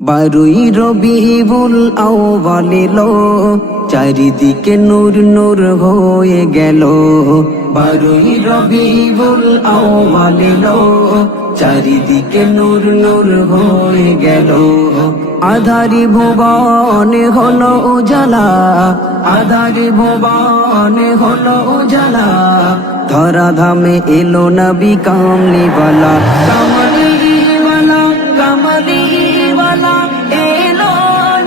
বারুই রবিউল আউয়াল এলো, চারিদিকে নূর নূর হয়ে গেল। বারুই রবিউল আউয়াল এলো, চারিদিকে নূর নূর হয়ে গেল। আধারি ভুবনে হলো উজালা, আধারি ভুবনে হলো উজালা। ধরা ধামে এলো নবী কামলিওয়ালা, কামলিওয়ালা কামলিওয়ালা এলো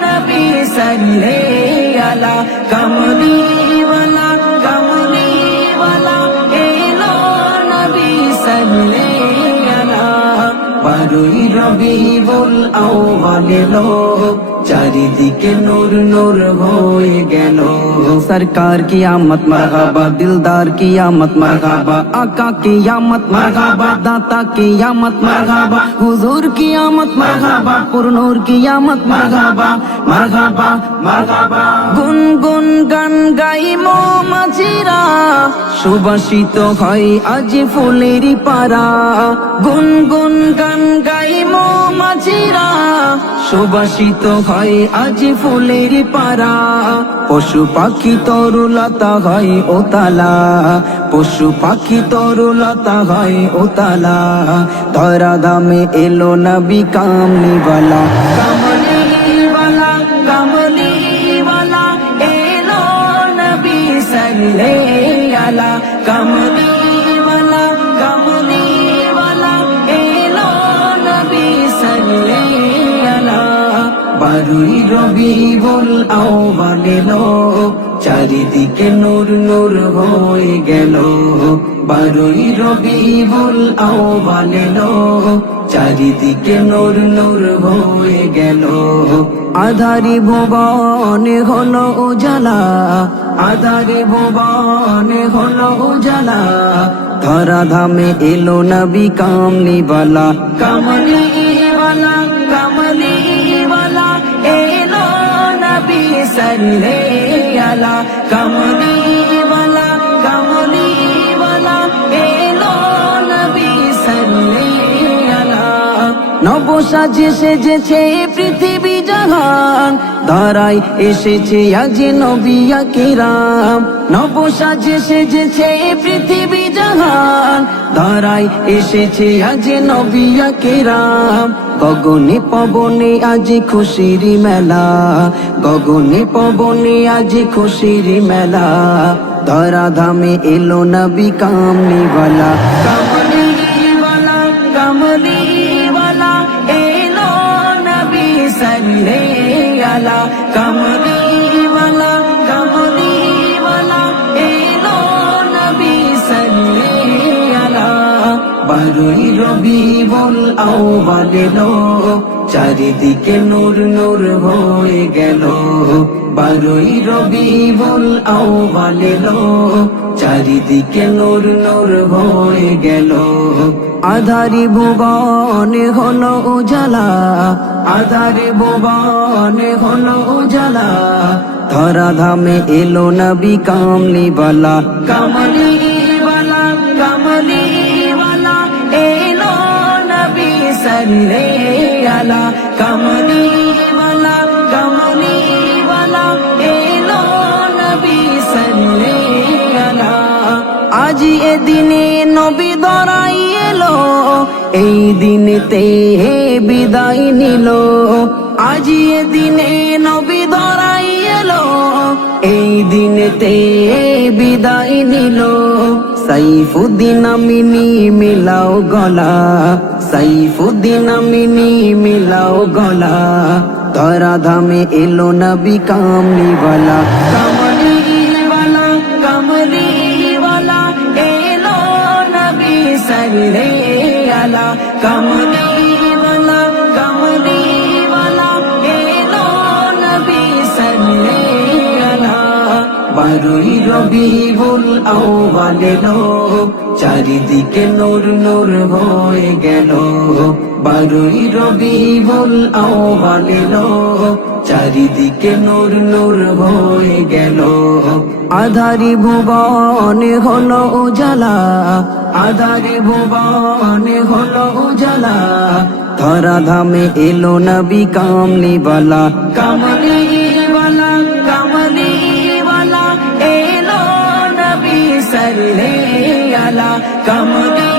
নবী সাল্লে আলা। কামলিওয়ালা কামলিওয়ালা এলো নবী সাল্লে আলা। বারুই রবিউল আউয়াল এলো, চারিদিকে নূর নূর হয়ে গেল। সরকার কি আমত মারহাবা, দিলদার কি আমত মারহাবা, আকা কি আমত মারহাবা, দাতা কি আমত মারহাবা, হুজুর কি আমত মারহাবা, পুরনুর কি আমত মারহাবা, মারহাবা মারহাবা। গুনগুন গান গাই মৌমাছিরা, সুবাসিত হয় আজ ফুলেরই পারা। গুনগুন গান গাই মৌমাছিরা, সুবাসিত হয় আজ ফুলের পারা। পশু পাখি তরুলতা হয় ওতালা, পশু পাখি তরুলতা হয় ওতালা। ধরা ধামে এলো নবী কামলিওয়ালা, কামলিওয়ালা কামলিওয়ালা এলো নবী সাল্লে আলা। কামলিওয়ালা কামলিওয়ালা এলো নবী সাল্লে আলা। বারুই রবিউল আউয়াল এলো, চারিদিকে নূর নূর হয়ে গেল। বারুই রবিউল আউয়াল এলো, চারিদিকে নূর নূর হয়ে গেল। আধারি ভুবনে হলো উজালা, আধারি ভুবনে হলো উজালা। ধরা ধামে এলো নবী কামলিওয়ালা, কামলিওয়ালা কামলিওয়ালা এলো নবী সাল্লে আলা। কামলিওয়ালা কামলিওয়ালা এলো নবী সাল্লে আলা। নব সাজে সেজেছে পৃথিবী জাহান, ধরাই এসেছে আজ নবী কিরাম। নব সাজে সেজেছে পৃথিবী জাহান, ধরাই এসেছে আজ নবী কিরাম। গগনে পবনে আজ খুশির মেলা, গগনে পবনে আজ খুশির মেলা। ধরা ধামে এলো নবী কামলিওয়ালা, কামলিওয়ালা কামলিওয়ালা এলো নবী সাল্লে আলা। কামলিওয়ালা কামলিওয়ালা এলো নবী সাল্লে আলা। বারুই রবিউল আউয়াল এলো, চারিদিকে নূর নূর হয়ে গেল। বারুই রবিউল আউয়াল এলো, চারিদিকে নূর নূর হয়ে গেল। আধারি ভুবনে হলো উজালা, আধারি ভুবনে হলো উজালা। ধরা ধামে এলো নবী কামলিওয়ালা, কামলিওয়ালা কামলিওয়ালা এলো নবী সাল্লে আলা। কামলিওয়ালা কামলিওয়ালা এলো নবী সাল্লে আলা। আজ এ দিনে নবী ধরাই এলো, এই দিনেতে বিদায় নিল। আজ এ দিনে নবী ধরাই এলো, এই দিনেতে বিদায় নিল। সাইফুদ্দিন আমিনী মিলাও গলা, সাইফুদ্দিন আমিনী মিলাও গলা। ধরা ধামে এলো নবী কামলিওয়ালা, কামলিওয়ালা কামলিওয়ালা এলো নবী সাল্লে আলা। কামলিওয়ালা কামলিওয়ালা এলো নবী সাল্লে আলা। বারুই রবিউল আউয়াল এলো, চারিদিকে নূর নূর হয়ে গেল। বারুই রবিউল আউয়াল এলো, চারিদিকে নূর নূর হয়ে গেল। আধারি ভুবনে হলো উজালা, আধারি ভুবনে হলো উজালা। ধরা ধামে এলো নবী কামলি वाला, কামলি वाला, কামলি वाला এলো নবী সাল্লে আলা, কামলি